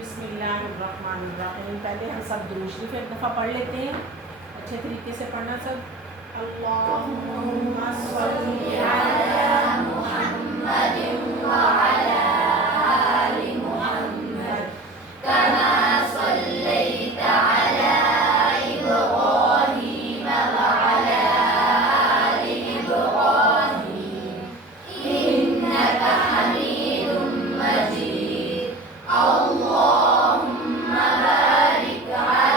بسم اللہ الرحمن الرحیم. پہلے ہم سب درود شریف ایک دفعہ پڑھ لیتے ہیں, اچھے طریقے سے پڑھنا سب. اللہم صلی علی محمد وعلی آل محمد کما صلیت علی ابراہیم وعلی آل ابراہیم انک حمید مجید. اللہم بارک علی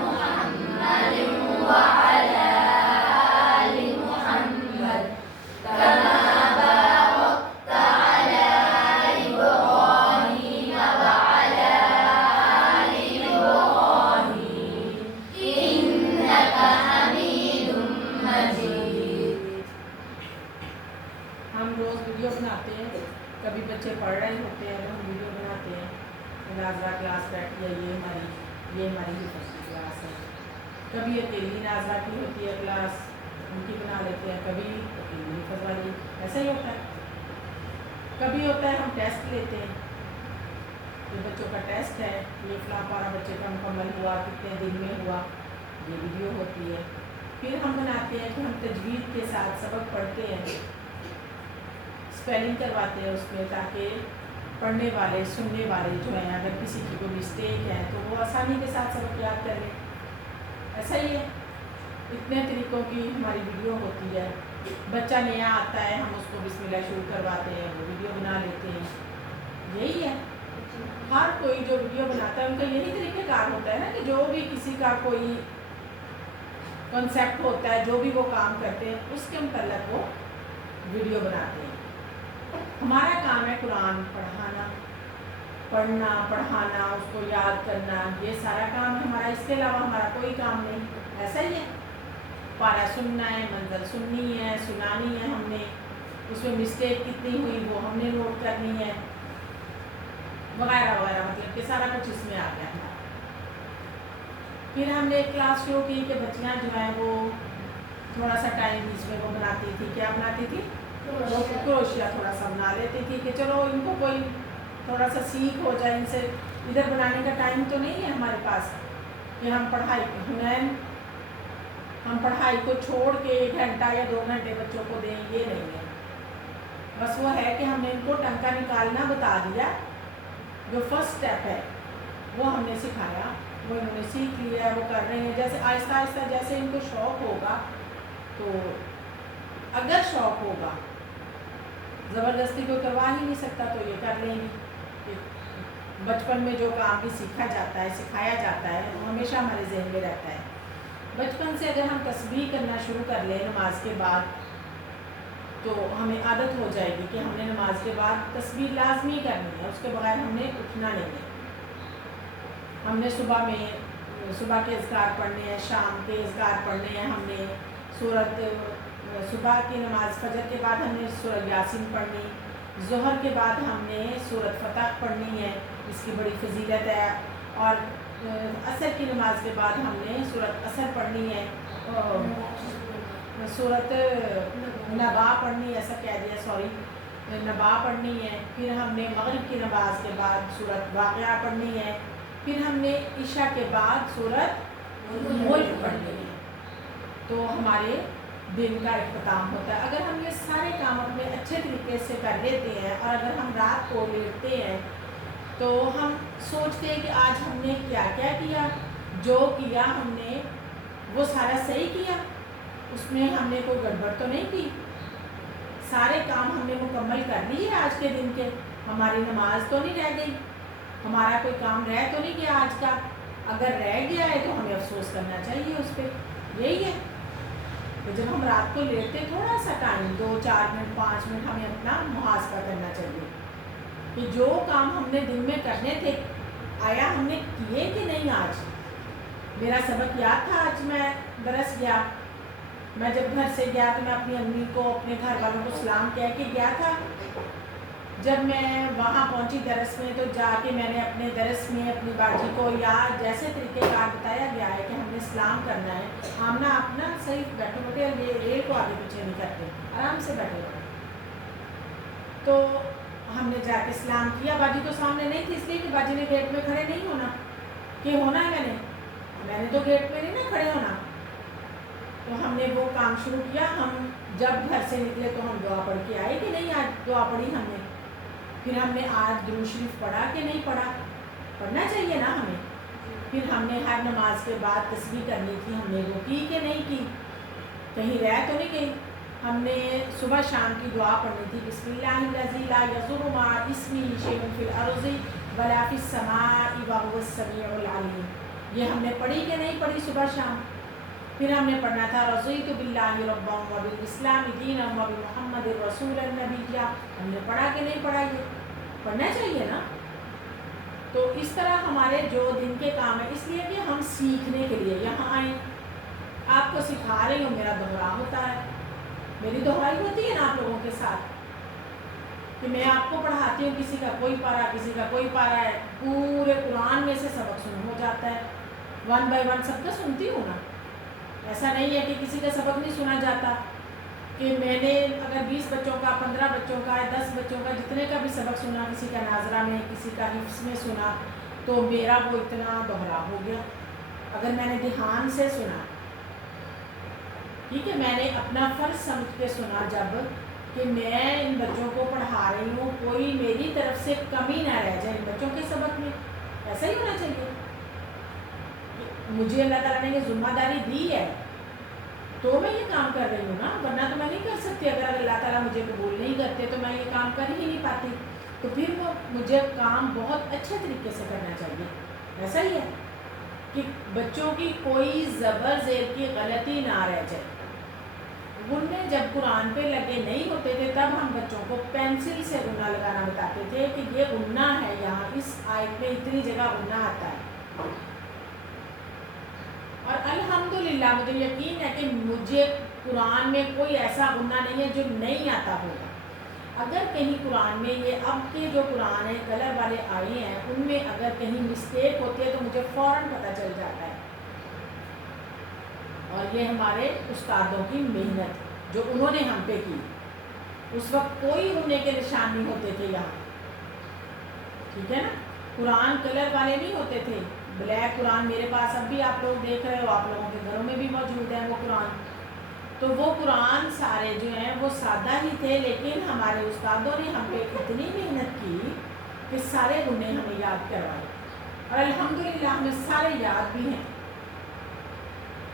محمد وعلی آل محمد کما بارکت علی ابراہیم وعلی آل ابراہیم انک حمید مجید. ہم روز ویڈیو بناتے ہیں, کبھی بچے پڑھ رہے ہوتے ہیں تو ہم ویڈیو بناتے ہیں. ناظرہ کلاس بیٹھی ہے, یہ ہماری حفظ کی کلاس ہے. کبھی اکیلی ناظرہ کی ہوتی ہے کلاس, ان کی بنا لیتے ہیں, کبھی اکیلی حفظ والی, ایسا ہی ہوتا ہے. کبھی ہوتا ہے ہم ٹیسٹ لیتے ہیں, یہ بچوں کا ٹیسٹ ہے, یہ فلاں پارا بچے کا مکمل ہوا, کتنے دن میں ہوا, یہ ویڈیو ہوتی ہے. پھر ہم بناتے ہیں کہ ہم تجوید کے ساتھ سبق پڑھتے ہیں, اسپیلنگ کرواتے ہیں اس میں, تاکہ پڑھنے والے سننے والے جو ہیں اگر کسی کی کوئی مسٹیک ہے تو وہ آسانی کے ساتھ سبق یاد کر لیں. ایسا ہی ہے, اتنے طریقوں کی ہماری ویڈیو ہوتی ہے. بچہ نیا آتا ہے, ہم اس کو بسم اللہ شروع کرواتے ہیں, وہ ویڈیو بنا لیتے ہیں. یہی ہے, ہر کوئی جو ویڈیو بناتا ہے ان کا یہی طریقہ کار ہوتا ہے نا, کہ جو بھی کسی کا کوئی کنسیپٹ ہوتا ہے, جو بھی وہ کام کرتے ہیں اس کے متعلق وہ ویڈیو بناتے ہیں. ہمارا کام ہے قرآن پڑھنا پڑھانا, اس کو یاد کرنا, یہ سارا کام ہے ہمارا. اس کے علاوہ ہمارا کوئی کام نہیں. ایسا ہی ہے, پارا سننا ہے, منزل سننی ہے, سنانی ہے ہم نے, اس میں مسٹیک کتنی ہوئی وہ ہم نے نوٹ کرنی ہے, وغیرہ وغیرہ. مطلب کہ سارا کچھ اس میں آ گیا ہمارا. پھر ہم نے ایک کلاس شروع کی کہ بچیاں جو ہیں وہ تھوڑا سا ٹائم بیچ میں وہ بناتی تھی. کیا بناتی تھی؟ کروشیا تھوڑا سا بنا لیتی تھی, کہ چلو ان کو کوئی تھوڑا سا سیکھ ہو جائے. ان سے ادھر بنانے کا ٹائم تو نہیں ہے ہمارے پاس کہ ہم پڑھائی کو چھوڑ کے 1 گھنٹہ یا 2 گھنٹے بچوں کو دیں, یہ نہیں ہے. بس وہ ہے کہ ہم نے ان کو ٹنکا نکالنا بتا دیا, جو فرسٹ اسٹیپ ہے وہ ہم نے سکھایا, وہ انہوں نے سیکھ لیا, وہ کر رہے ہیں. جیسے آہستہ آہستہ جیسے ان کو شوق ہوگا, تو اگر شوق ہوگا, زبردستی کوئی کروا ہی نہیں سکتا, تو یہ کر لیں گی. بچپن میں جو کام بھی سیکھا جاتا ہے, سکھایا جاتا ہے, وہ ہمیشہ ہمارے ذہن میں رہتا ہے. بچپن سے اگر ہم تسبیح کرنا شروع کر لیں نماز کے بعد, تو ہمیں عادت ہو جائے گی کہ ہم نے نماز کے بعد تسبیح لازمی کرنی ہے, اس کے بغیر ہم نے اٹھنا نہیں ہے. ہم نے صبح کے اذکار پڑھنے ہیں, شام کے اذکار پڑھنے ہیں. ہم نے صبح کی نماز فجر کے بعد ہم نے سورۃ یاسین پڑھنی, ظہر کے بعد ہم نے سورۃ فتح پڑھنی ہے, اس کی بڑی فضیلت ہے. اور عصر کی نماز کے بعد ہم نے سورۃ عصر پڑھنی ہے, سورۃ نبا پڑھنی ہے, ایسا کہہ دیا سوری, نبا پڑھنی ہے. پھر ہم نے مغرب کی نماز کے بعد سورۃ واقعہ پڑھنی ہے. پھر ہم نے عشاء کے بعد سورۃ ملک پڑھنی ہے. تو ہمارے دن کا اختتام ہوتا ہے. اگر ہم یہ سارے کام اپنے اچھے طریقے سے کر لیتے ہیں, اور اگر ہم رات کو لیٹتے ہیں تو ہم سوچتے ہیں کہ آج ہم نے کیا کیا کیا, جو کیا ہم نے وہ سارا صحیح کیا, اس میں ہم نے کوئی گڑبڑ تو نہیں کی, سارے کام ہم نے مکمل کر لیے آج کے دن کے, ہماری نماز تو نہیں رہ گئی, ہمارا کوئی کام رہ تو نہیں گیا آج کا. اگر رہ گیا ہے تو ہمیں افسوس کرنا چاہیے اس پہ. یہی ہے کہ جب ہم رات کو لیٹتے تھوڑا سا ٹائم 2-4 منٹ 5 منٹ ہمیں اپنا محاسبہ کرنا چاہیے کہ جو کام ہم نے دن میں کرنے تھے, آیا ہم نے کیے کہ نہیں. آج میرا سبق یاد تھا, آج میں درس گیا, میں جب گھر سے گیا تو میں اپنی امی کو, اپنے گھر والوں کو سلام کہہ کے گیا تھا. جب میں وہاں پہنچی درس میں, تو جا کے میں نے اپنے درس میں اپنی باجی کو یا جیسے طریقہ کار بتایا گیا ہے کہ ہم نے سلام کرنا ہے, آمنا اپنا صحیح بیٹھے بیٹھے, یہ ریل کو آگے پیچھے نہیں کرتے, آرام سے بیٹھے بیٹھے. تو ہم نے جا کے سلام کیا، باجی تو سامنے نہیں تھی، اس لیے کہ باجی نے گیٹ میں کھڑے نہیں ہونا کہ ہونا ہے میں نے تو گیٹ میں نہیں نا کھڑے ہونا. تو ہم نے وہ کام شروع کیا. ہم جب گھر سے نکلے تو ہم دعا پڑھ کے آئے کہ نہیں، آج دعا پڑھی ہم نے. پھر ہم نے آج درود شریف پڑھا کہ نہیں پڑھا، پڑھنا چاہیے نا ہمیں. پھر ہم نے ہر نماز کے بعد تسبیح کرنی تھی، ہم نے وہ کی کہ نہیں کی، کہیں رہ تو نہیں گئی. ہم نے صبح شام کی دعا پڑھنی تھی، بسم اللہ الذی لا یضر مع اسمہ شیء فی الارض ولا فی السماء وهو السمیع العلیم. یہ ہم نے پڑھی کہ نہیں پڑھی صبح شام. پھر ہم نے پڑھنا تھا رضیت باللہ ربا وبالاسلام دینا وبمحمد رسول النبی. ہم نے پڑھا کہ نہیں پڑھا، یہ پڑھنا چاہیے نا. تو اس طرح ہمارے جو دن کے کام ہیں، اس لیے کہ ہم سیکھنے کے لیے یہاں آئیں. آپ کو سکھا رہی ہوں، میرا دوہرا ہوتا ہے، میری دہرائی ہوتی ہے نا آپ لوگوں کے ساتھ کہ میں آپ کو پڑھاتی ہوں، کسی کا کوئی پارا کسی کا کوئی پارا ہے، پورے قرآن میں سے سبق سن ہو جاتا ہے. 1 بائی 1 سب کا سنتی ہوں نا. ایسا نہیں ہے کہ کسی کا سبق نہیں سنا جاتا، کہ میں نے اگر 20 بچوں کا 15 بچوں کا 10 بچوں کا جتنے کا بھی سبق سنا، کسی کا ناظرہ میں کسی کا حفظ میں سنا، تو میرا وہ اتنا دوہرا ہو گیا. اگر میں نے دھیان سے سنا، ٹھیک ہے، میں نے اپنا فرض سمجھ کے سنا، جب کہ میں ان بچوں کو پڑھا رہی ہوں، کوئی میری طرف سے کمی نہ رہ جائے ان بچوں کے سبق میں. ایسا ہی ہونا چاہیے. مجھے اللہ تعالیٰ نے یہ ذمہ داری دی ہے تو میں یہ کام کر رہی ہوں نا، ورنہ تو میں نہیں کر سکتی. اگر اللہ تعالیٰ مجھے قبول نہیں کرتے تو میں یہ کام کر ہی نہیں پاتی. تو پھر وہ مجھے کام بہت اچھے طریقے سے کرنا چاہیے. ایسا ہی ہے کہ بچوں کی کوئی زبر زیر کی غلطی نہ رہ جائے. غنے جب قرآن پہ لگے نہیں ہوتے تھے تب ہم بچوں کو پینسل سے غنہ لگانا بتاتے تھے کہ یہ غنہ ہے، یہاں اس آیت میں اتنی جگہ غنہ آتا ہے. اور الحمدللہ مجھے یقین ہے کہ مجھے قرآن میں کوئی ایسا غنہ نہیں ہے جو نہیں آتا ہوگا. اگر کہیں قرآن میں یہ اب کے جو قرآن ہے کلر والے آئے ہیں، ان میں اگر کہیں مسٹیک ہوتی ہے تو مجھے فوراً پتہ چل جاتا ہے. اور یہ ہمارے استادوں کی محنت جو انہوں نے ہم پہ کی. اس وقت کوئی غنے کے نشان نہیں ہوتے تھے یہاں، ٹھیک ہے نا. قرآن کلر والے نہیں ہوتے تھے. بلیک قرآن میرے پاس اب بھی آپ لوگ دیکھ رہے ہو، آپ لوگوں کے گھروں میں بھی موجود ہے وہ قرآن. تو وہ قرآن سارے جو ہیں وہ سادہ ہی تھے، لیکن ہمارے استادوں نے ہم پہ اتنی محنت کی کہ سارے غنے ہمیں یاد کروائے. اور الحمدللہ ہمیں سارے یاد بھی ہیں.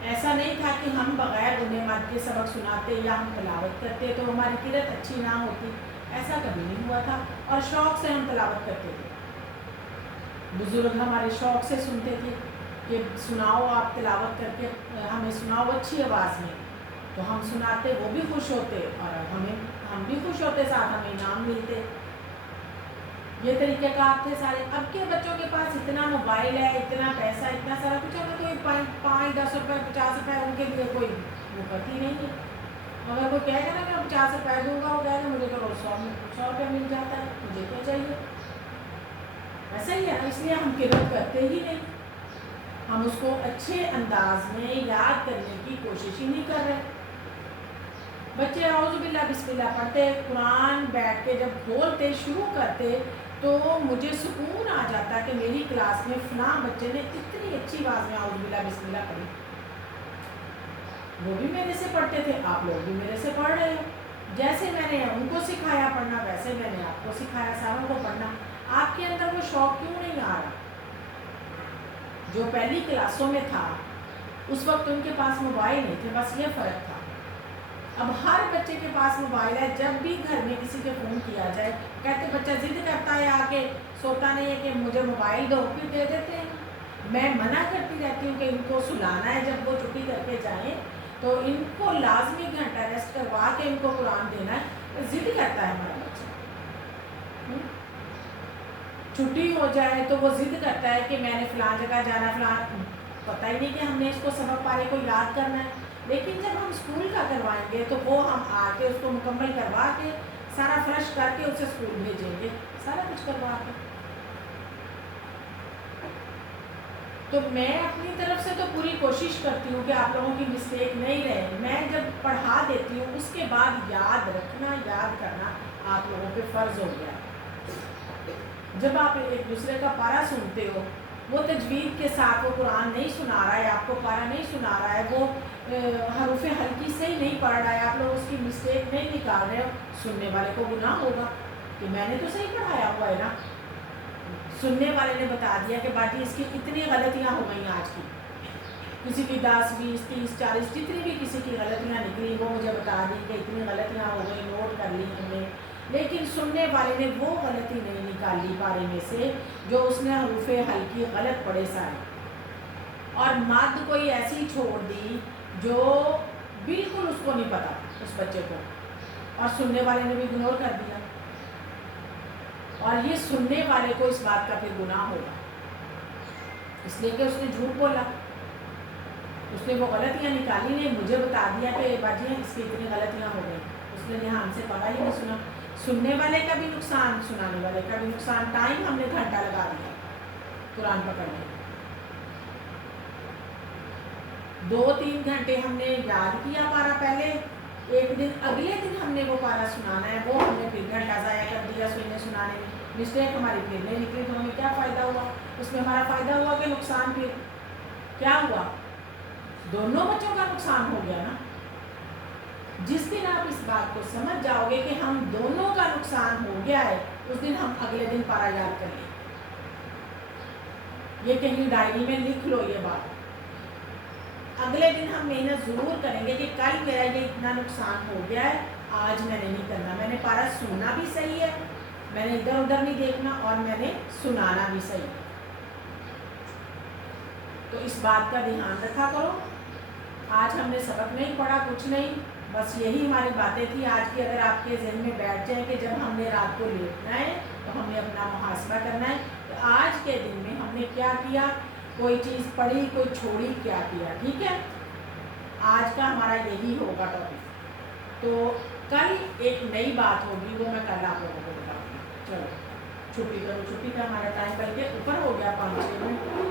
ایسا نہیں تھا کہ ہم بغیر غنے مد کے سبق سناتے یا ہم تلاوت کرتے تو ہماری قرأت اچھی نہ ہوتی. ایسا کبھی نہیں ہوا تھا. اور شوق سے ہم تلاوت کرتے تھے. بزرگ ہمارے شوق سے سنتے تھے کہ سناؤ آپ تلاوت کر کے ہمیں سناؤ اچھی آواز میں. تو ہم سناتے، وہ بھی خوش ہوتے اور ہم بھی خوش ہوتے، ساتھ ہمیں انعام ملتے. یہ طریقہ کار تھے سارے. اب کے بچوں کے پاس اتنا موبائل ہے، اتنا پیسہ، اتنا سارا کچھ ہے، کوئی 5 10 روپے 50 روپے ان کے لیے کوئی وقت ہی نہیں ہے. اگر کوئی کہے گا نا کہ میں 50 روپے دوں گا، وہ کہے گا مجھے تو روز 100 روپے مل جاتا ہے، مجھے کیا چاہیے. ایسا ہی ہے. اس لیے ہم قرأت کرتے ہی نہیں. ہم اس کو اچھے انداز میں یاد کرنے کی کوشش ہی نہیں کر رہے. بچے اعوذ باللہ بسم اللہ پڑھتے، قرآن بیٹھ کے جب کھولتے شروع کرتے تو مجھے سکون آ جاتا کہ میری کلاس میں فلاں بچے نے اتنی اچھی آواز میں اعوذ باللہ بسم اللہ پڑھی. وہ بھی میرے سے پڑھتے تھے، آپ لوگ بھی میرے سے پڑھ رہے ہو. جیسے میں نے ان کو سکھایا پڑھنا، ویسے میں نے آپ کو سکھایا ساروں کو پڑھنا. آپ کے اندر وہ شوق کیوں نہیں آ رہا؟ جو پہلی کلاسوں میں تھا اس وقت ان کے پاس موبائل نہیں تھے، بس یہ فرق تھا. اب ہر بچے کے پاس موبائل ہے. جب بھی گھر میں کسی کے فون کیا جائے، کہتے بچہ ضد کرتا ہے آ کے، سوتا نہیں ہے کہ مجھے موبائل دو، پھر دے دیتے ہیں. میں منع کرتی رہتی ہوں کہ ان کو سلانا ہے، جب وہ چھٹی کر کے جائیں تو ان کو لازمی گھنٹہ ریسٹ کروا کے ان کو قرآن دینا ہے. ضد کرتا ہے ہمارا بچہ. چھٹی ہو جائے تو وہ ضد کرتا ہے کہ میں نے فلاں جگہ جانا، فلاں پتہ ہی نہیں کہ ہم نے اس کو سبق پارے کو یاد کرنا ہے. لیکن جب ہم اسکول کا کروائیں گے تو وہ ہم آ کے اس کو مکمل کروا کے سارا فرش کر کے اسے اسکول بھیجیں گے، سارا کچھ کروا کے. تو میں اپنی طرف سے تو پوری کوشش کرتی ہوں کہ آپ لوگوں کی مسٹیک نہیں رہے. میں جب پڑھا دیتی ہوں اس کے بعد یاد رکھنا، یاد کرنا آپ لوگوں پہ فرض ہو گیا. جب آپ ایک دوسرے کا پارا سنتے ہو، وہ تجوید کے ساتھ وہ قرآن نہیں سنا رہا ہے، آپ کو پارا نہیں سنا رہا ہے، وہ حروف ہلکی سے ہی نہیں پڑھ رہا ہے، آپ لوگ اس کی مسٹیک نہیں نکال رہے ہو، سننے والے کو گناہ ہوگا کہ میں نے تو صحیح پڑھایا ہوا ہے نا۔ سننے والے نے بتا دیا کہ باجی اس کی اتنی غلطیاں ہو گئیں آج کی، کسی کی 10 20 30 40 جتنی بھی کسی کی غلطیاں نکلی وہ مجھے بتا دی کہ اتنی غلطیاں ہو گئی، نوٹ کر لی ہم نے، لیکن سننے والے نے وہ غلطی نہیں نکالی پارے میں سے جو اس نے حروف ہلکی غلط پڑھے سارے، اور مد کوئی ایسی چھوڑ دی جو بالکل اس کو نہیں پتا اس بچے کو، اور سننے والے نے بھی اگنور کر دیا، اور یہ سننے والے کو اس بات کا پھر گناہ ہوگا، اس لیے کہ اس نے جھوٹ بولا، اس نے وہ غلطیاں نکالی نہیں، مجھے بتا دیا کہ باجی اس کی اتنی غلطیاں ہو گئی، اس نے دھیان سے پڑھا ہی نہیں سنا۔ سننے والے کا بھی نقصان، سنانے والے کا بھی نقصان، ٹائم ہم نے گھنٹہ لگا دیا قرآن پکڑنے، 2-3 گھنٹے ہم نے یاد کیا پارا پہلے، ایک دن اگلے دن ہم نے وہ پارا سنانا ہے، وہ ہم نے پھر گھنٹہ ضائع کر دیا سننے سنانے میں، مسٹیک ہماری پھر نہیں نکلی تو ہمیں کیا فائدہ ہوا؟ اس میں ہمارا فائدہ ہوا کہ نقصان؟ پھر کیا ہوا؟ دونوں بچوں کا نقصان ہو گیا نا۔ جس دن آپ اس بات کو سمجھ جاؤ گے کہ ہم دونوں کا نقصان ہو گیا ہے، اس دن ہم اگلے دن پارا یاد کر لیں، یہ کہیں ڈائری میں لکھ لو یہ بات، اگلے دن ہم محنت ضرور کریں گے کہ کل میرا یہ اتنا نقصان ہو گیا ہے، آج میں نے نہیں کرنا، میں نے پارا سننا بھی صحیح ہے، میں نے ادھر ادھر نہیں دیکھنا، اور میں نے سنانا بھی صحیح ہے۔ تو اس بات کا دھیان رکھا کرو۔ آج ہم نے سبق نہیں پڑھا، کچھ نہیں، بس یہی ہماری باتیں تھی آج کی، اگر آپ کے ذہن میں بیٹھ جائیں کہ جب ہم نے رات کو لیٹنا ہے تو ہم نے اپنا محاسبہ کرنا ہے، تو آج کے دن میں ہم نے کیا کیا، کوئی چیز پڑھی، کوئی چھوڑی، کیا کیا، ٹھیک ہے؟ آج کا ہمارا یہی ہوگا ٹاپک، تو کل ایک نئی بات ہوگی، وہ میں کل آپ لوگوں کو بتاؤں گی۔ چلو چھٹی کرو، چھٹی کا ہمارا ٹائم بلکہ اوپر ہو گیا 5-6 منٹ۔